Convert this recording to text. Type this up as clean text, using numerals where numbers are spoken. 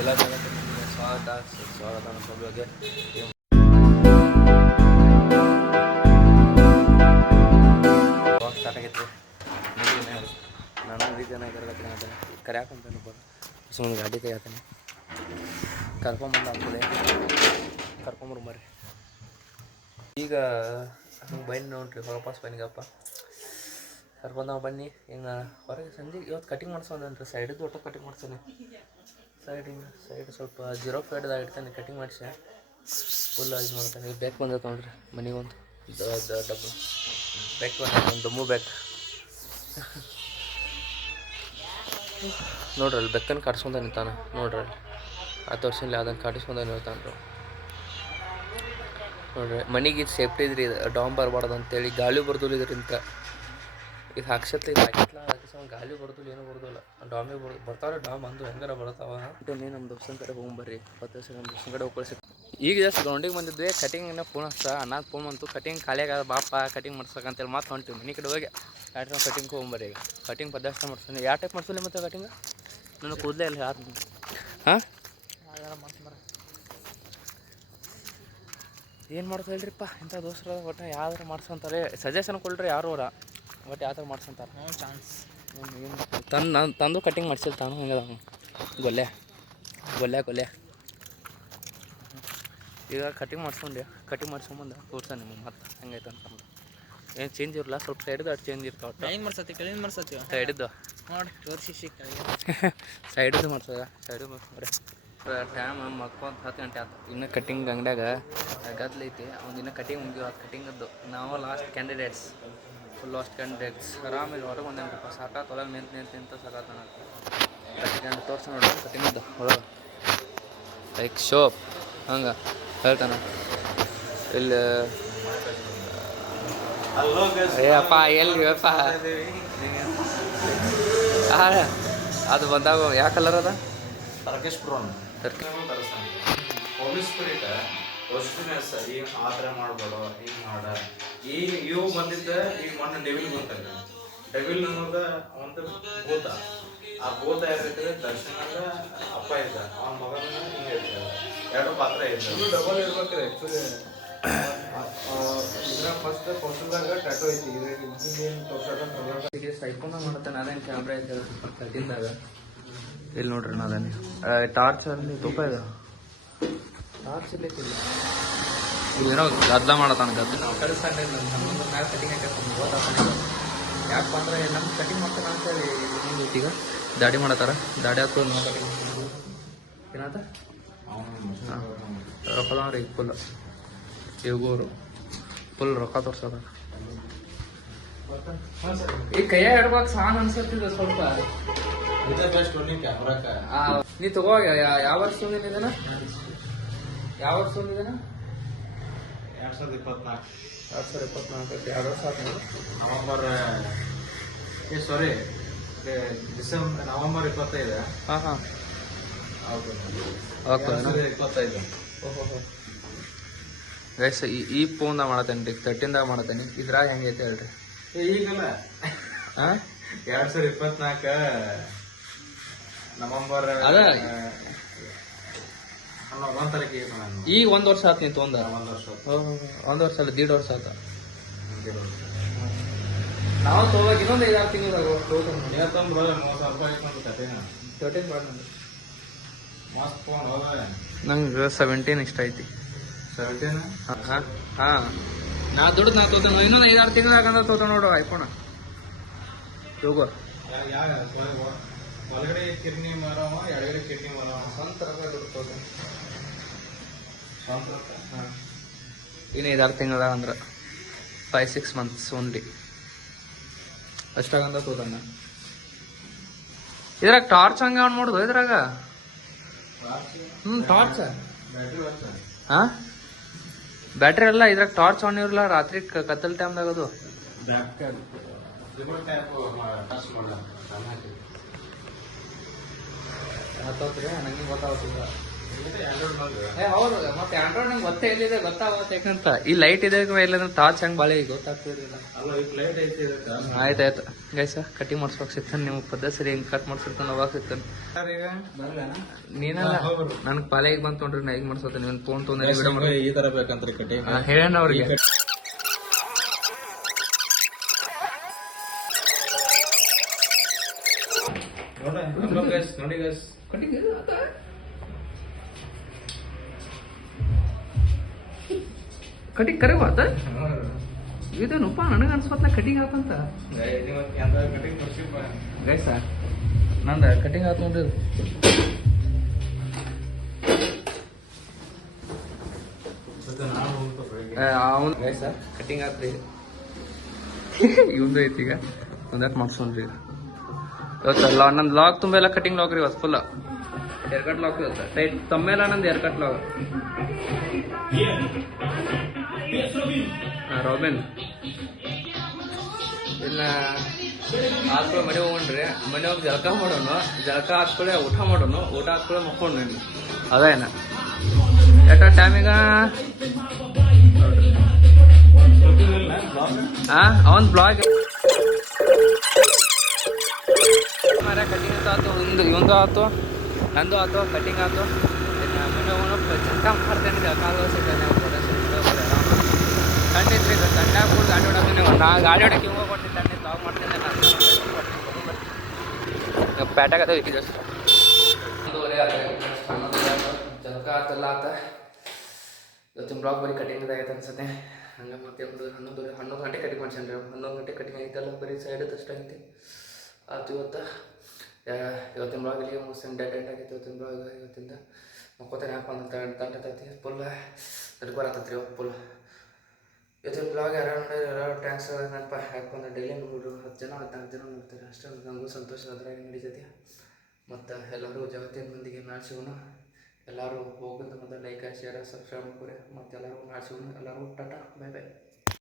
ಎಲ್ಲ ಜನಕ್ಕೆ ಸ್ವಾಗತ ನಮ್ಮ ಬಗ್ಗೆ ಸ್ಟಾರ್ಟ್ ಆಗೈತೆ. ನಾನು ಇದಕ್ಕೆ ಕರ್ಯಾಕೊಂತಾನೆ ಸುಮ್ಮನೆ ಗಾಡಿ ತೆಗಿತಾನೆ ಕರ್ಕೊಂಬಂದ ಆಗ್ತದೆ ಕರ್ಕೊಂಬರ್ರಿ. ಈಗ ಹಂಗೆ ಬನ್ನಿ ನೋಡ್ರಿ ವಾಪಸ್ ಬನ್ನಿಗಪ್ಪ ಕರ್ಕೊಂಡಾವ ಬನ್ನಿ. ಹಿಂಗೆ ಹೊರಗೆ ಸಂಜೆ ಇವತ್ತು ಕಟಿಂಗ್ ಮಾಡ್ಸೋಣನ್ರಿ. ಸೈಡಿದ್ದು ಒಟ್ಟು ಕಟಿಂಗ್ ಮಾಡ್ಸೋಣ. ಸೈಡ್ ಸ್ವಲ್ಪ ಜೀರೋ ಫೇಡ್ದಾಗ ಇಡ್ತಾನೆ ಕಟಿಂಗ್ ಮಾಡಿಸಿ ಫುಲ್ ಇದು ಮಾಡ್ತಾನೆ. ಈಗ ಬ್ಯಾಕ್ ಬಂದೈತೆ ನೋಡ್ರಿ ಮನೆಗೊಂದು ಡಬ್ಬ ಬ್ಯಾಕ್ ಒಂದು ದಮ್ಮು ಬ್ಯಾಕ್ ನೋಡ್ರಿ ಅಲ್ಲಿ ಬೆಕ್ಕನ್ನು ಕಾಡಿಸ್ಕೊಂಡ ನಿಂತಾನೆ ನೋಡ್ರಿ. ಅಲ್ಲಿ 10 ವರ್ಷದಲ್ಲಿ ಅದನ್ನು ಕಾಡಿಸ್ಕೊಂಡ ನಿಲ್ತಾನೆ ನೋಡ್ರಿ. ಮನೆಗೆ ಇದು ಸೇಫ್ಟಿ ಇದ್ರಿ, ಡಾಮ್ ಬರಬಾರ್ದು ಅಂತೇಳಿ. ಗಾಳಿ ಬರ್ದಿಲ್ಲ ಇದರಿಂದ. ಇದು ಹಾಕ್ಸತ್ಲೆ ಇದು ಹಾಕಿತ್ಲ ಅದಕ್ಕೆ ಗಾಳಿ ಬರ್ದಿಲ್ಲ ಏನೂ ಬರ್ದಿಲ್ಲ. ಡಾಮಿಗೆ ಬರ್ತಾವೆ ಡಾಮ್ ಅಂದು ಹೆಂಗಾರ ಬರ್ತಾವ. ನಮ್ಮ ದೋಸ್ತನ ಕಡೆ ಹೋಗ್ಬರ್ರಿ 10 ವರ್ಷ ನಮ್ಮ ದೋಸ್ತನ ಕಡೆ ಹೋಗ್ಕಳಿಸಿ. ಈಗ ಜಸ್ಟ್ ಗ್ರೌಂಡಿಗೆ ಬಂದಿದ್ವಿ. ಕಟಿಂಗಿನ ಫೋನ್ ಹಚ್ತಾ ಅನ್ನಾದ ಫೋನ್ ಬಂತು. ಕಟಿಂಗ್ ಖಾಲಿಯಾಗ ಬಾಪ ಕಟಿಂಗ್ ಮಾಡ್ಸಕ್ಕಂತೇಳಿ ಮಾತು ಹೊಂಟಿವಿ ಮನೆ ಕಡೆ ಹೋಗಿ ಯಾರು ನಾವು ಕಟಿಂಗ್ ಹೋಗ್ಬರ್ರಿ. ಈಗ ಕಟಿಂಗ್ ಪದಾರ್ಥ ಮಾಡ್ಸೋಣ. ಯಾವ ಟೈಪ್ ಮಾಡ್ಸೋಲ್ಲ ಮತ್ತೆ ಕಟಿಂಗ್ ನನಗೆ ಕೂದಲೇ ಇಲ್ಲ ಯಾರು ಹಾಂ ಏನು ಮಾಡ್ತಾ ಇಲ್ರಿಪ್ಪ ಇಂಥ ದೋಸ್ತರ ಒಟ್ಟು ಯಾವ್ದಾರು ಮಾಡ್ಸಂತಾರೆ. ಸಜೆಷನ್ ಕೊಡ್ರಿ ಯಾರು ಅವರ ಒಟ್ಟು ಯಾವ ಥರ ಮಾಡ್ಸಂತಾರೆ. ಚಾನ್ಸ್ ತಂದು ಕಟಿಂಗ್ ಮಾಡ್ಸಿಲ್ಲ ತಾನು ಹೆಂಗದ ಗೊಲ್ಲೆ ಈಗ ಕಟಿಂಗ್ ಮಾಡ್ಸ್ಕೊಂಬಂದು ತೋರ್ಸ ನಿಮಗೆ ಮತ್ತೆ ಹೆಂಗೈತೆ ಅಂತಂದು. ಏನು ಚೇಂಜ್ ಇರಲ್ಲ, ಸ್ವಲ್ಪ ಸೈಡ್ದು ಅಷ್ಟು ಚೇಂಜ್ ಇರ್ತಾವೆ. ಟೈಮ್ ಮಾಡ್ಸತ್ತಿ ಸೈಡಿದ್ದು ನೋಡಿ ತೋರಿಸಿ ಸೈಡಿದ್ದು ಮಾಡ್ಸೋದ ಸೈಡು ಮಾಡ್ಸ್ಕೊಂಡ್ರೆ ಟೈಮ್ ಮಕ್ಕೊಂದು 10 ಗಂಟೆ ಆಯ್ತು. ಇನ್ನೂ ಕಟಿಂಗ್ ಅಂಗಡ್ಯಾಗ ಗದ್ಲೈತಿ. ಅವ್ನು ಇನ್ನೂ ಕಟಿಂಗ್ ಮುಗಿಯೋ ಅದು ಕಟಿಂಗದ್ದು. ನಾವು ಲಾಸ್ಟ್ ಕ್ಯಾಂಡಿಡೇಟ್ಸ್ ಆರಾಮಿಲ್ಲ. ಹೊರಗೆ ಬಂದೇನಪ್ಪ ಸಾಕಾತು. ಒಳಗೆ ನಿಂತು ಸಾಕಾತ ಕಟಿಂಗ್ ತೋರ್ಸ ನೋಡ್ರಿ. ಕಟಿಂಗದ್ದು ಒಳಗೆ ಲೈಕ್ ಶೋಪ್ ಹಂಗೆ ಹೇಳ್ತಾನೆ ಇಲ್ಲಿ. ಅಯ್ಯಪ್ಪ ಎಲ್ಲಿವಪ್ಪ ಅದು ಬಂದಾಗ ಯಾವ ಕಲರ್ ಅದ? ಟರ್ಕಿಶ್ ಬ್ರೌನ್ ಹೋಲಿ ಸ್ಪಿರಿಟ್ ಪಾಸಿಟಿವ್ನೆಸ್. ಈಗ ಆ ಥರ ಮಾಡ್ಬೋಡು ಈಗ ಮಾಡ ಈಗ ಇವು ಬಂದಿದ್ದ. ಈಗ ಮೊನ್ನೆ ಡೆವಿಲ್ ಬಂತಲ್ಲ. ಡೆವಿಲ್ ಅನ್ನೋದ ಒಂದು ಭೂತ. ಆ ಭೂತ ಯಾರಿರ್ತದೆ ದರ್ಶನದ ಅಪ್ಪ ಇದ್ದ. ಅವನ ಮಗನ ಹಿಂಗೆ ಇರ್ತದೆ. 2 ಪಾತ್ರ ಇರ್ತದೆ. ಡಬಲ್ ಇರ್ಬೇಕ್ರಿ ಆ್ಯಕ್ಚುಲಿ. ಇದ್ರ ಫಸ್ಟ್ ಪೋಸ್ಟರ್ದಾಗ ಟ್ಯಾಟೋ ಐತಿ. ಏನು ತೋರ್ಸಕ್ಕೆ ಸೈಕೋನ ಮಾಡ್ತಾನೆ. ಅದೇನು ಕ್ಯಾಮ್ರಾ ಐತೆ ಕಟ್ಟಿಂದಾಗ ಇಲ್ಲಿ ನೋಡ್ರಿ. ಅದೇನೆ ಟಾರ್ಚ್ ಅಲ್ಲಿ ತುಪ್ಪ ಇದೆ. ಟಾರ್ಚ್ ಇಲ್ಲಿಲ್ಲ. ಏನೋ ಗದ್ದ ಮಾಡತಾನೆ ಗದ್ದ. ನಾವು ಕಳಿಸ್ತಾನೆ ನಮ್ಮ ಮ್ಯಾಲೆ ಕಟಿಂಗ್ ಹಾಕಿ ಓದಾತಾನೆ. ಯಾಕಪ್ಪ ಅಂದ್ರೆ ನಮ್ಮ ಕಟಿಂಗ್ ಮಾಡ್ತಾನೆ ಅಂತೇಳಿ ಏನಿತ್ತು ಈಗ ದಾಡಿ ಮಾಡತ್ತಾರ. ದಾಡಿ ಹಾಕೋ ಏನಾತ ರೊಕ್ಕದವ್ರಿ ಫುಲ್ ಇವ್ರು ಫುಲ್ ರೊಕ್ಕ ತೋರ್ಸದ. ಈ ಕೈಯಾಗ ಹಿಡ್ಬೇಕು ಸಾನ್ ಅನ್ಸತ್ತಿದ ಸ್ವಲ್ಪ. ನೀ ತಗೋ. ಯಾವ ವರ್ಷ ಹೊಂದಿದ್ದೇನ? ಯಾವ ವರ್ಷ ಹೊಂದಿದ್ದೇನ? 2024. 2024 2 ವರ್ಷ ಆಯ್ತು. ನವೆಂಬರ್ 25. ಹಾಂ ಹೌದು. 25. ಓಹೋ ಗೈಸ್ ಈ ಫೋನ್ದಾಗ ಮಾಡತ್ತೇನೆ ರೀ. 13ದಾಗ ಮಾಡತ್ತೇನೆ. ಇದ್ರಾಗ ಹೆಂಗೈತೆ ಹೇಳ್ರಿ. ಈಗಲ್ಲ 2024 ನವೆಂಬರ್ ಅದ 1 ತಾರೀಕಿಗೆ. ಈಗ 1 ವರ್ಷ ಆಯ್ತು ನೀ ತೊಂದ. 1 ವರ್ಷ. 1 ವರ್ಷ ಅಲ್ಲ 1.5 ವರ್ಷ ಆಯ್ತ. ನಾವು ತಗೋವಾಗ ಇನ್ನೊಂದು 5-6 ತಿಂಗಳದಾಗ 13 ಬೇಡ ಮಸ್ತ್ ಫೋನ್ ಹೋದ. ನಂಗೆ 17 ಇಷ್ಟ ಐತಿ. 17 ಹಾಂ ನಾ ದುಡ್ಡು ನಾ ತೋತ ಇನ್ನೊಂದು 5-6 ತಿಂಗಳಾಗ ಅಂದ್ರೆ ತೋತ ನೋಡು ಐಫೋನ್ ತಗೋ. ಒಳಗಡೆ ಕಿಡ್ನಿ ಮಾರವ ಎಡಗಡೆ ಕಿಡ್ನಿ ಮಾರವ ಸ್ವಂತ ರೊಕ್ಕ ದುಡ್ಡು ತೋತ ಸ್ವಂತ ರೊಕ್ಕ. ಹಾಂ ಇನ್ನು 5-6 ತಿಂಗಳಾಗ ಅಂದ್ರೆ 5-6 months ಓನ್ಲಿ ಅಷ್ಟಾಗಂದ ತೋತಣ್ಣ. ಇದ್ರಾಗ ಟಾರ್ಚ್ ಹಂಗೆ ಆನ್ ಮಾಡೋದು ಇದ್ರಾಗ. ಟಾರ್ಚ್ ಹಾಂ ಬ್ಯಾಟ್ರಿ ಎಲ್ಲ ಇದ್ರಾಗ ಟಾರ್ಚ್ ಆನ್ ಇರಲ್ಲ. ರಾತ್ರಿ ಕತ್ತಲ್ ಟೈಮ್ದಾಗ ಅದು ನಂಗೆ ಗೊತ್ತಾಗ್ತಿಲ್ಲ. ಹೌದು ಮತ್ತೆ ಆಂಡ್ರಾಯ್ಡ್ ನಂಗೆ ಗೊತ್ತೇ ಇಲ್ಲಿದೆ ಗೊತ್ತಾಗುತ್ತೆ. ಯಾಕಂತ ಈ ಲೈಟ್ ಇದೆ ಇಲ್ಲ ಟಾರ್ಚ್ ಹೆಂಗೆ ಬಾಳೆ ಗೊತ್ತಾಗ್ತಿರ್ಲಿಲ್ಲ. ಲೈಟ್ ಐತಿ. ಆಯ್ತಾಯ್ತು. ಗೈಸ ಕಟಿಂಗ್ ಮಾಡ್ಸ್ಬೇಕು ಸಿಗ್ತಾನೆ ನಿಮಗೆ ಪದ್ಧತಿ ಸರಿ ಹಿಂಗೆ ಕಟ್ ಮಾಡ್ಸಿರ್ತಾನೆ ಅವಾಗ ಸಿಗ್ತಾನೆ ನೀನಲ್ಲ ನನಗೆ ಪಾಲೆಗೆ ಬಂತು ನೋಡ್ರಿ ನಾ ಈಗ ಮಾಡ್ಸೋತಾನೆ ನೀವು ಫೋನ್ ತೊಗೊಂಡು ವಿಡಿಯೋ ಮಾಡಿ ಈ ತರ ಬೇಕಂತ್ರಿ ಕಟಿಂಗ್ ಹೇಳೋಣ ಅವ್ರಿಗೆ ನೋಡಿ ಗೈಸ್ ಕಟಿಂಗ್ ಕಟಿಂಗ್ ಕರೆ ಆತ ಇದೇನಪ್ಪ ನನಗೆ ಅನ್ಸ್ಬತ್ನ ಕಟಿಂಗ್ ಆತಂತ ಗೈಸ ನಂದ ಕಟಿಂಗ್ ಆತ ನೋಡ್ರಿ ಅವನು ಗೈಸ ಕಟಿಂಗ್ ಆತ್ರಿ ಇವಂದು ಐತಿ ಈಗ ಒಂದಟ್ ಮಾಡ್ಸೋನ್ರಿ ಇವತ್ತಲ್ಲ ನಂದು ಲಾಗ್ ತುಂಬ ಎಲ್ಲ ಕಟಿಂಗ್ ಲಾಗ್ ರೀ ಇವತ್ತು ಫುಲ್ ಏರ್ ಕಟ್ ಲಾಗ್ ಇವತ್ತು ಟೈಟ್ ತಮ್ಮೆಲ್ಲ ನಂದು ಏರ್ ಕಟ್ ಲಾಗ್ ರಾಬಿನ್ ಇನ್ನು ಆದ್ಮೇಲೆ ಮನೆ ಹೋಗೋಣ್ರಿ ಮನೆ ಹೋಗಿ ಜಳಕ ಮಾಡೋನು ಜಳಕ ಹಾಕ್ಕೊಳ್ಳೆ ಊಟ ಮಾಡೋನು ಊಟ ಹಾಕ್ಕೊಳ್ಳೆ ಮಕ್ಕೊಂಡು ಅದೇನ ಎಟ ಟೈಮಿಗ ಅವನ್ ಬ್ಲಾಗ್ ಮರ ಕಟಿಂಗ್ ಆಯ್ತು ಇವಂದು ಆಯ್ತು ನಂದು ಆಯ್ತು ಕಟಿಂಗ್ ಆಯ್ತು ಇನ್ನು ಮನೆ ಹೋಗೋಣ ಜಳಕ ಮಾಡ್ತೇನೆ ಜಳಕ ಸಿಗ್ತಾನೆ ಖಂಡಿತ್ರಿ ಸಂಡಾಗ ಫುಲ್ ಗಾಡಿ ಹೊಡೋಕೆ ನಾ ಗಾಡಿ ಹೊಡಕ್ಕೆ ಹಿಂಗೆ ಕೊಟ್ಟಿದ್ದೆ ಲಾಗ್ ಮಾಡ್ತೇನೆ ನಾನು ಪ್ಯಾಟಾಗ ಅದ ಇಕ್ಕಿದೆ ಒಂದೂವರೆ ಜಳಕ ಆತಲ್ಲ ಆತ ಇವತ್ತಿನ ಬ್ಲಾಗ್ ಬರೀ ಕಟಿಂಗ್ ಆಗೈತೆ ಅನ್ಸುತ್ತೆ ಹಂಗೆ ಮತ್ತೆ ಒಂದು 11 ಗಂಟೆ ಕಟಿಂಗ್ ಮಾಡ್ಸೇನ್ರಿ 11 ಗಂಟೆ ಕಟಿಂಗ್ ಐತಲ್ಲ ಬರೀ ಸೈಡ್ ಅಷ್ಟು ಐತಿ ಆಯ್ತು ಇವತ್ತಿನ ಬ್ಲಾಗ್ ಇಲ್ಲಿಗೆ ಮುಗಿಸ್ತೇನೆ ಡೇಟ್ ಆಗೈತೆ ಇವತ್ತಿನ ಬ್ಲಾಗ್ ಇವತ್ತಿಂದ ಮಕ್ಕೋತಾನೆ ಹಾಕೊಂಡು ತಂಟೈತಿ ಫುಲ್ ಬರತ್ತೈತ್ರಿ ಇವತ್ತು ಫುಲ್ ಇವತ್ತಿನ ಬ್ಲಾಗ್ ಯಾರು ನೋಡಿದ್ರೆ ಯಾರು ಟ್ಯಾಂಕ್ಸ್ ನೆನಪ ಯಾಕಂದ್ರೆ ಡೈಲಿ ನೋಡ್ರು 10 ಜನ 14 ಜನ ನೋಡ್ತಾರೆ ಅಷ್ಟೇ ನನಗೂ ಸಂತೋಷ ಅದ್ರಾಗ ನಡೀತೈತಿ ಮತ್ತು ಎಲ್ಲರೂ ಜಗತ್ತಿನ ಮಂದಿಗೆ ನಾಡ್ಸಿವನು ಎಲ್ಲರೂ ಹೋಗೋದು ಮತ್ತು ಲೈಕ್ ಶೇರ್ ಸಬ್ಸ್ಕ್ರೈಬ್ ಮಾಡ್ಕೊರಿ ಮತ್ತು ಎಲ್ಲರೂ ನಾಡ್ಸಿವನು ಎಲ್ಲರೂ ಟಾಟಾ ಬೈ ಬೈ